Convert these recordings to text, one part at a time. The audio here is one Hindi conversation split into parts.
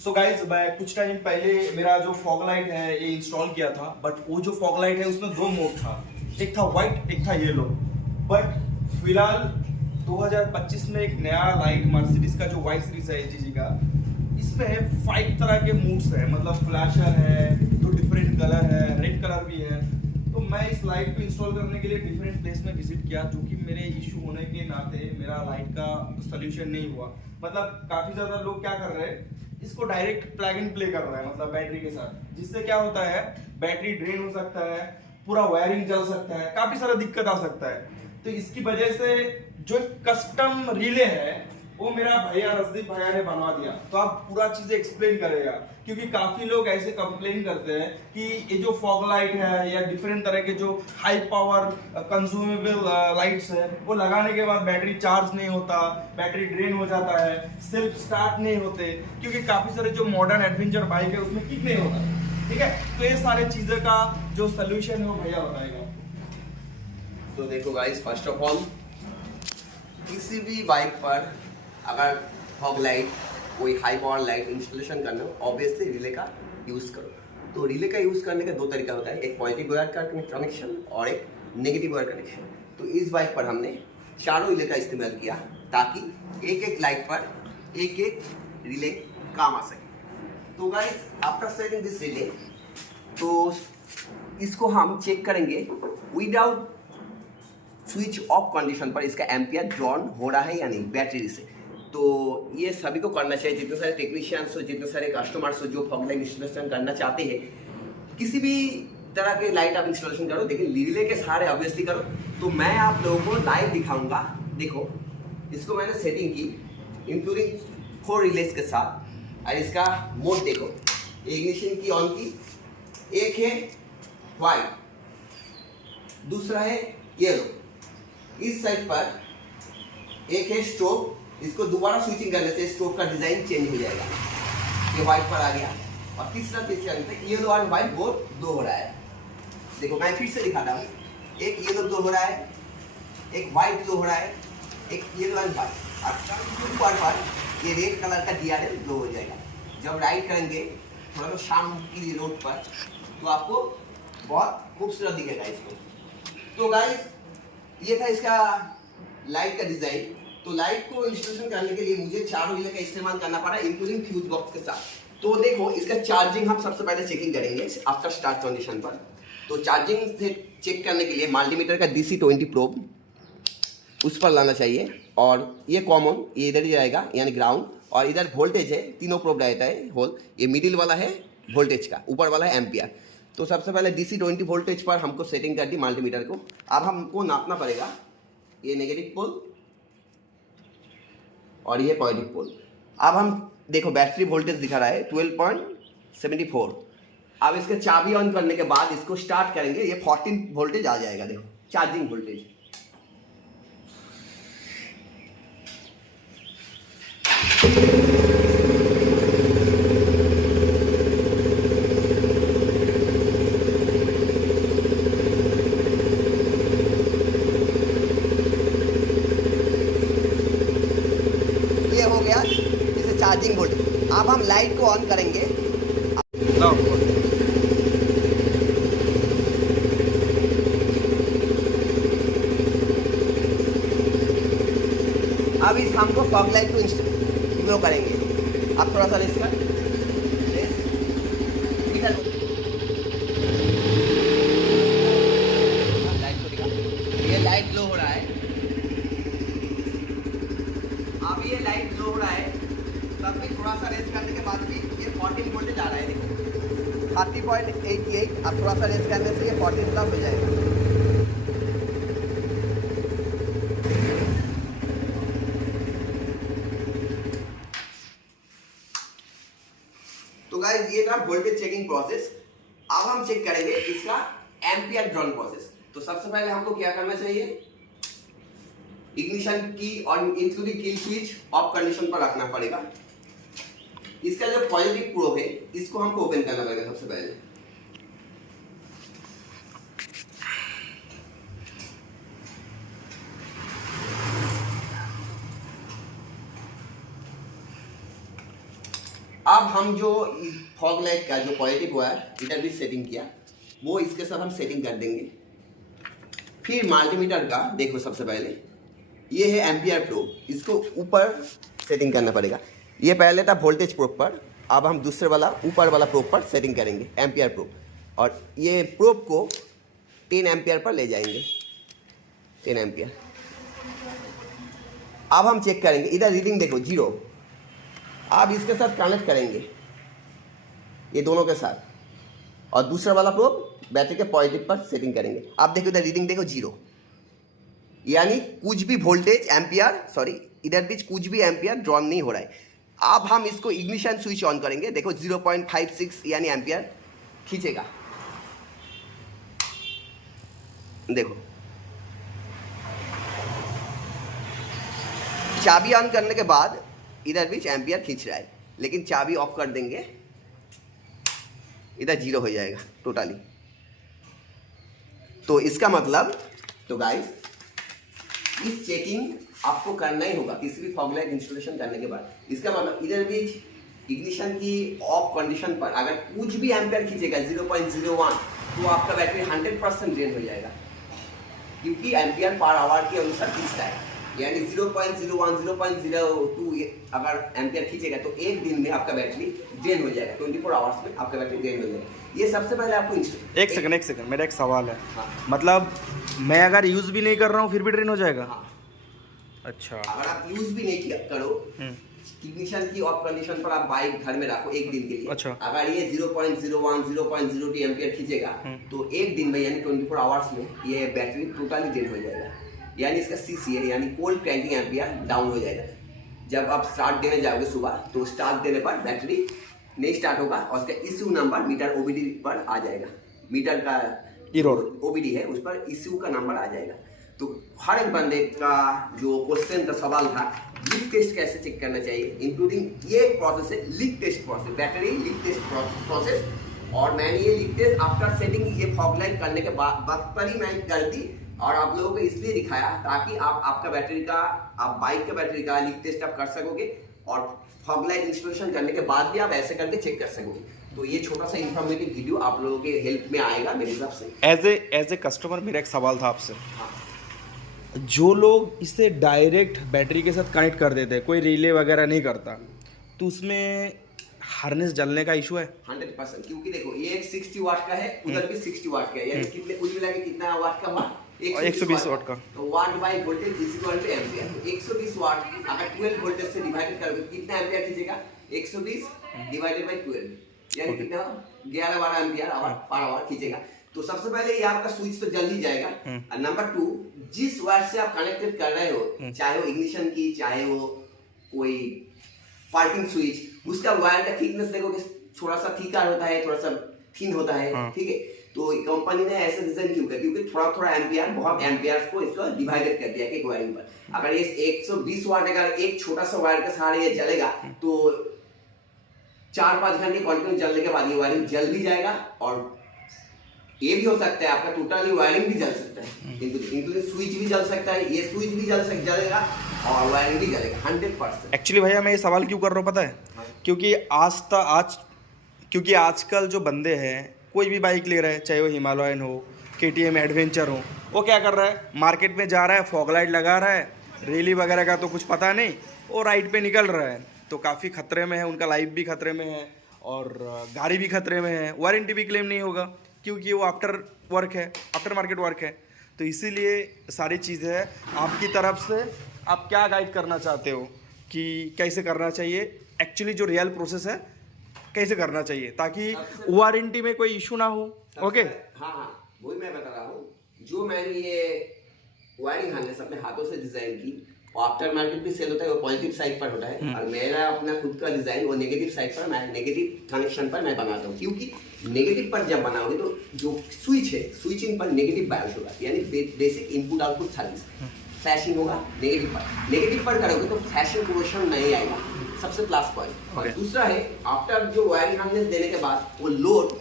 सो गाइज मैं कुछ टाइम पहले मेरा जो फॉग लाइट है ये इंस्टॉल किया था, बट वो जो फॉग लाइट है उसमें दो मोड था, एक था व्हाइट एक था येलो। बट फिलहाल 2025 में एक नया लाइट मर्सिडीज का जो वाई सीरीज है एजीजी का, इसमें 5 तरह के मूड्स है, मतलब फ्लैशर है, तो डिफरेंट कलर है, रेड कलर भी है। तो मैं इस लाइट को इंस्टॉल करने के लिए डिफरेंट प्लेस में विजिट किया, जो कि मेरे इशू होने के नाते मेरा लाइट का सोल्यूशन नहीं हुआ। मतलब काफी ज्यादा लोग क्या कर रहे हैं, इसको डायरेक्ट प्लग एंड प्ले कर रहा है, मतलब बैटरी के साथ, जिससे क्या होता है बैटरी ड्रेन हो सकता है, पूरा वायरिंग जल सकता है, काफी सारा दिक्कत आ सकता है। तो इसकी वजह से जो कस्टम रिले है वो मेरा भैया रजदीप भैया ने बनवा दिया। तो आप पूरा चीजें एक्सप्लेन करेगा, क्योंकि काफी लोग ऐसे कंप्लेन करते हैं कि ये जो फॉग लाइट है या डिफरेंट तरह के जो हाई पावर कंज्यूमेबल लाइट्स है वो लगाने के बाद बैटरी चार्ज नहीं होता, बैटरी ड्रेन हो जाता है, सेल्फ स्टार्ट नहीं होते, क्योंकि काफी सारे जो मॉडर्न एडवेंचर बाइक है उसमें किक नहीं होता। ठीक है, तो ये सारे चीजें का जो सोल्यूशन है वो भैया बताएगा आपको। तो देखो गाइस, फर्स्ट ऑफ ऑल किसी भी बाइक पर अगर फॉग लाइट कोई हाई पावर लाइट इंस्टॉलेशन करना हो, ऑब्वियसली रिले का यूज़ करो। तो रिले का यूज़ करने का दो तरीका होता है, एक पॉजिटिव वायर का कनेक्शन और एक नेगेटिव वायर कनेक्शन। तो इस बाइक पर हमने चारों रिले का इस्तेमाल किया ताकि एक एक लाइट पर एक एक रिले काम आ सके। तो guys, after setting this relay, तो इसको हम चेक करेंगे विदाउट स्विच ऑफ कंडीशन पर इसका एम्पियर ड्रॉन हो रहा है या नहीं बैटरी से। तो ये सभी को करना चाहिए, जितने सारे टेक्नीशियंस हो, जितने सारे कस्टमर्स हो जो फॉग लाइट इंस्टॉलेशन करना चाहते हैं, किसी भी तरह के लाइट आप इंस्टॉलेशन करो, लेकिन रिले के सहारे ऑब्वियसली करो। तो मैं आप लोगों को लाइव दिखाऊंगा। देखो, इसको मैंने सेटिंग की इंक्लूडिंग 4 रिलेज के साथ, और इसका मोड देखो, इग्निशन की ऑन की, एक है वाइट, दूसरा है येलो, इस साइड पर एक है स्ट्रोब, इसको दोबारा स्विचिंग करने से स्ट्रोब का डिजाइन चेंज हो जाएगा, ये व्हाइट पर आ गया। और तीसरा येलो और व्हाइट बोथ दो हो रहा है। देखो मैं फिर से दिखाता हूँ, एक येलो दो हो रहा है, एक व्हाइट दो हो रहा है, एक येलो एंड व्हाइट। और ऊपर पर ये रेड कलर का DRL दो हो जाएगा। जब राइड करेंगे थोड़ा सा शाम की रोड पर, तो आपको बहुत खूबसूरत दिखेगा इसको। तो गाइस, ये था इसका लाइट का डिजाइन। तो लाइट को इंस्टॉलेशन करने के लिए मुझे 4 रिले का इस्तेमाल करना पड़ा, इंक्लूडिंग फ्यूज बॉक्स के साथ। तो देखो, इसका चार्जिंग हम सबसे पहले चेकिंग करेंगे आफ्टर स्टार्ट कंडीशन पर। तो चार्जिंग से चेक करने के लिए मल्टीमीटर का DC20 प्रोब उस पर लाना चाहिए, और ये कॉमन ये इधर ही जाएगा, यानी ग्राउंड, और इधर वोल्टेज है, तीनों प्रोब रहता है होल। ये मिडिल वाला है वोल्टेज का, ऊपर वाला है एम्पियर। तो सबसे पहले DC20 वोल्टेज पर हमको सेटिंग कर दी मल्टीमीटर को। अब हमको नापना पड़ेगा ये नेगेटिव पोल और ये पॉजिटिव पोल। अब हम देखो बैटरी वोल्टेज दिखा रहा है 12.74। अब इसके चाबी ऑन करने के बाद इसको स्टार्ट करेंगे, ये 14 वोल्टेज आ जाएगा। देखो चार्जिंग वोल्टेज, चार्जिंग वोल्टेज। अब हम लाइट को ऑन करेंगे। अब इस हमको फॉग लाइट को इग्नोर करेंगे। अब थोड़ा सा इसका लाइट को दिखा, ये लाइट लो हो रहा है। अब ये लाइट लो हो रहा है, तब भी थोड़ा सा रेस करने के बाद भी ये 14 वोल्टेज आ रहा है। देखो 30.88। अब थोड़ा सा रेस करने से ये 14 प्लस हो जाएगा। तो गाइस, ये था वोल्टेज चेकिंग प्रोसेस। अब हम चेक करेंगे इसका एम्पियर ड्रॉन प्रोसेस। तो सबसे पहले हमको क्या करना चाहिए, इग्निशन की और including kill switch off condition पर रखना पड़ेगा। इसका जो पॉजिटिव प्रोब है इसको हमको ओपन करना पड़ेगा सबसे पहले। अब हम जो फॉग लाइट का जो पॉजिटिव वायर इधर भी सेटिंग किया वो इसके साथ हम सेटिंग कर देंगे। फिर मल्टीमीटर का देखो, सबसे पहले ये है एम्पियर प्रोब, इसको ऊपर सेटिंग करना पड़ेगा। ये पहले था वोल्टेज प्रोब पर, अब हम दूसरे वाला ऊपर वाला प्रोब पर सेटिंग करेंगे, एम्पियर प्रोब। और ये प्रोब को 10 एम्पियर पर ले जाएंगे, 10 एम्पियर। अब हम चेक करेंगे, इधर रीडिंग देखो 0। आप इसके साथ कनेक्ट करेंगे, ये दोनों के साथ, और दूसरा वाला प्रोब बैटरी के पॉजिटिव पर सेटिंग करेंगे। आप देखो इधर रीडिंग देखो 0, यानी कुछ भी वोल्टेज एम्पियर, सॉरी इधर बीच कुछ भी एम्पियर ड्रॉन नहीं हो रहा है। अब हम इसको इग्निशन स्विच ऑन करेंगे, देखो 0.56 यानी एम्पियर खींचेगा। देखो चाबी ऑन करने के बाद इधर बीच एम्पियर खींच रहा है, लेकिन चाबी ऑफ कर देंगे, इधर 0 हो जाएगा टोटली। तो इसका मतलब, तो गाइस इस चेकिंग आपको करना ही होगा किसी भी फॉग लाइट इंस्टॉलेशन करने के बाद। इसका मतलब इधर बीच इग्निशन की ऑफ कंडीशन पर अगर कुछ भी एम्पियर खींचेगा 0.01 तो आपका बैटरी 100% ड्रेन हो जाएगा, क्योंकि एम्पियर पर आवर के अनुसार खींचता है। यानी 0.01 0.02 अगर एम्पियर खींचेगा तो एक दिन में आपका बैटरी ड्रेन हो जाएगा, 24 आवर्स में आपका बैटरी ड्रेन हो जाएगा। ये सबसे पहले आपको एक सेकंड मेरा एक सवाल है। हाँ। मतलब मैं अगर यूज भी नहीं कर रहा हूँ फिर भी ड्रेन हो जाएगा? हाँ। अच्छा, अगर आप यूज भी नहीं करो, इग्निशन की ऑफ कंडीशन पर आप बाइक घर में रखो एक दिन के लिए। अच्छा। अगर ये 0.01 0.02 एम्पियर खींचेगा तो एक दिन में यानी 24 आवर्स में ये बैटरी टोटली ड्रेन हो जाएगा। यानी इसका CCA यानी कोल्ड क्रैंकिंग एम्पियर डाउन हो जाएगा। जब आप स्टार्ट देने जाओगे सुबह तो स्टार्ट देने पर बैटरी नहीं स्टार्ट होगा और उसका इश्यू नंबर मीटर OBD पर आ जाएगा। मीटर का OBD है उस पर इश्यू का नंबर आ जाएगा। तो हर एक बंदे का जो क्वेश्चन का सवाल था लीक टेस्ट कैसे चेक करना चाहिए, इंक्लूडिंग ये प्रोसेस है leak test process, battery leak test process. और मैंने ये लीक टेस्ट आफ्टर सेटिंग ये फॉग लाइट करने के बाद वक्त पर ही मैं कर दी और आप लोगों को इसलिए दिखाया ताकि आपका बैटरी का, आप बाइक का बैटरी का लीक टेस्ट आप कर सकोगे और फॉग लाइट इंस्टॉलेशन करने के बाद भी आप ऐसे करके चेक कर सकोगे। तो ये छोटा सा इन्फॉर्मेटिव वीडियो आप लोगों के हेल्प में आएगा मेरे हिसाब से। एज ए कस्टमर मेरा एक सवाल था आपसे। जो लोग इसे डायरेक्ट बैटरी के साथ कनेक्ट कर देते हैं, कोई रिले वगैरह नहीं करता, तो उसमें हार्नेस जलने का इशू है? 100%, क्योंकि देखो ये एक 60 वाट का है, उधर भी 60 वाट का है, यानी कितने कुल मिला के कितना वाट का हुआ? 120 वाट का। तो watt by voltage is equal to ampere. तो 120 वाट अगर 12 वोल्टेज से डिवाइड करोगे कितना एम्पियर खींचेगा? 120 डिवाइडेड बाय 12 यानी कितना? 11-12 एम्पियर पर आवर खींचेगा। तो सबसे पहले ये आपका स्विच तो जल ही जाएगा। और नंबर 2, जिस वायर से आप कनेक्टेड कर रहे हो, चाहे वो इग्निशन की, चाहे वो कोई पार्किंग स्विच, उसका वायर का थिकनेस देखोगे थोड़ा सा थिकर होता है, थोड़ा सा थिन होता है, ठीक है। तो कंपनी ने ऐसे डिजाइन क्यों किया? क्योंकि थोड़ा एम्पियर, बहुत एम्पियर्स को इसको डिवाइडेड कर दिया एक वायरिंग पर। अगर ये 120 वाट अगर एक छोटा सा वायर के सहारे ये जलेगा तो 4-5 घंटे कंटिन्यू जलने के बाद ये वायरिंग जल भी जाएगा और ये भी हो सकता है आपका टोटली वायरिंग भी जल सकता है, इंक्लूडिंग स्विच भी जल सकता है, ये स्विच भी जलेगा और वायरिंग भी जलेगा 100%। एक्चुअली भैया मैं ये सवाल क्यों कर रहा हूँ पता है? क्योंकि आजकल जो बंदे हैं कोई भी बाइक ले रहा है, चाहे वो हिमालयन हो, KTM एडवेंचर हो, वो क्या कर रहा है, मार्केट में जा रहा है, फॉग लाइट लगा रहा है, रेली वगैरह का तो कुछ पता नहीं, वो राइड पे निकल रहा है, तो काफ़ी खतरे में है, उनका लाइफ भी खतरे में है और गाड़ी भी खतरे में है, वारंटी भी क्लेम नहीं होगा क्योंकि वो आफ्टर मार्केट वर्क है। तो इसीलिए सारी चीज़ें हैं। आपकी तरफ से आप क्या गाइड करना चाहते हो कि कैसे करना चाहिए, एक्चुअली जो रियल प्रोसेस है कैसे करना चाहिए ताकि वारंटी में कोई इशू ना हो? ओके, हाँ, वही मैं बता रहा हूँ। जो मैंने ये वायरिंग हार्नेस अपने हाथों से डिजाइन की, और आफ्टर मार्केट भी सेल होता है, वो पॉजिटिव साइड पर होता है, और मेरा अपना खुद का डिजाइन वो नेगेटिव साइड पर, मैं नेगेटिव कनेक्शन पर मैं बनाता हूँ। क्योंकि नेगेटिव पर जब बनाओगे तो जो स्विच है, स्विचिंग पर नेगेटिव बायस होगा, यानी basic input output service flashing होगा नेगेटिव पर करोगे तो फ्लैशिंग पोर्शन नहीं आएगा, सबसे प्लस पॉइंट। और दूसरा है आफ्टर जो वायरिंग हार्नेस देने के बाद वो लोड,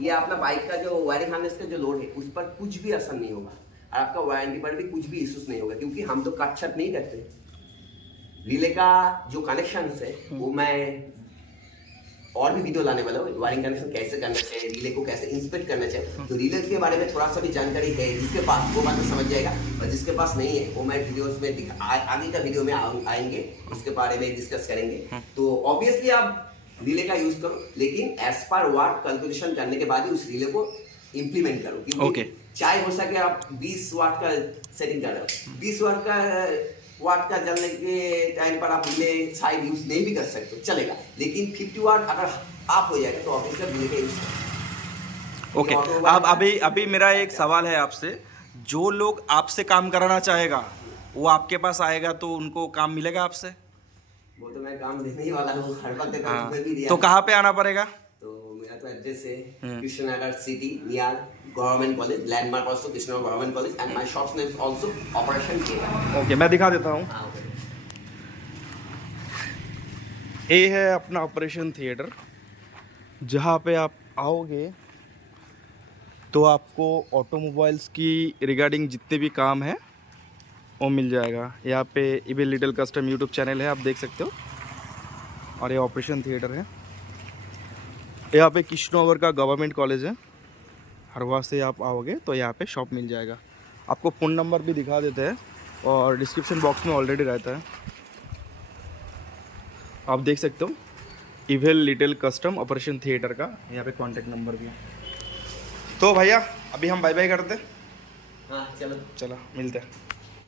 ये अपना बाइक का जो वायरिंग हार्नेस का जो लोड है उस पर कुछ भी असर नहीं होगा और आपका वारंटी पर भी कुछ भी इश्यूज नहीं होगा, क्योंकि हम तो कट छट नहीं करते। रिले का जो कनेक्शन है वो मैं और भी वीडियो लाने वाला हूँ, वायरिंग कनेक्शन कैसे करना चाहिए, रिले को कैसे इंस्पेक्ट करना चाहिए। तो रिले के बारे में थोड़ा सा भी जानकारी है जिसके पास वो बात तो समझ जाएगा, और जिसके पास नहीं है वो मैं वीडियोस में आगे का वीडियो में आएंगे, उसके बारे में डिस्कस करेंगे। तो ऑब्वियसली आप रिले का यूज करो, लेकिन एज पर वाट कैलकुलेशन करने के बाद ही उस रिले को इम्प्लीमेंट करो, क्योंकि चाहे हो सके आप 20 वाट का सेटिंग कर रहे हो, 20 वाट का जलने के टाइम पर आप रिले शायद यूज नहीं भी कर सकते हो, चलेगा, लेकिन 50 वाट अगर आप हो जाएगा तो ऑब्वियसली रिले का यूज करो। ओके, अब अभी मेरा एक सवाल है आपसे, जो लोग आपसे काम कराना चाहेगा वो आपके पास आएगा तो उनको काम मिलेगा आपसे? वो तो मैं काम देने ही वाला हूँ, हर वक्त हाँ, भी दिया। तो कहाँ पे आना पड़ेगा? तो मेरा तो एड्रेस है Krishnanagar city near government college, landmark also Krishnanagar government college, and my shops name also operation theatre. Okay, मैं दिखा देता हूँ। ये है अपना ऑपरेशन थिएटर, जहाँ पे आप आओगे तो आपको ऑटोमोबाइल्स की रिगार्डिंग जितने भी काम है वो मिल जाएगा। यहाँ पे eval little custom YouTube channel है, आप देख सकते हो, और ये ऑपरेशन थिएटर है। यहाँ पे कृष्णनगर का गवर्नमेंट कॉलेज है, हरवा से आप आओगे तो यहाँ पे शॉप मिल जाएगा। आपको फ़ोन नंबर भी दिखा देते हैं और डिस्क्रिप्शन बॉक्स में ऑलरेडी रहता है, आप देख सकते हो। Eval little custom operation theatre का यहाँ पे कॉन्टेक्ट नंबर भी है। तो भैया अभी हम बाय बाय करते हैं। हाँ चलो चलो मिलते हैं।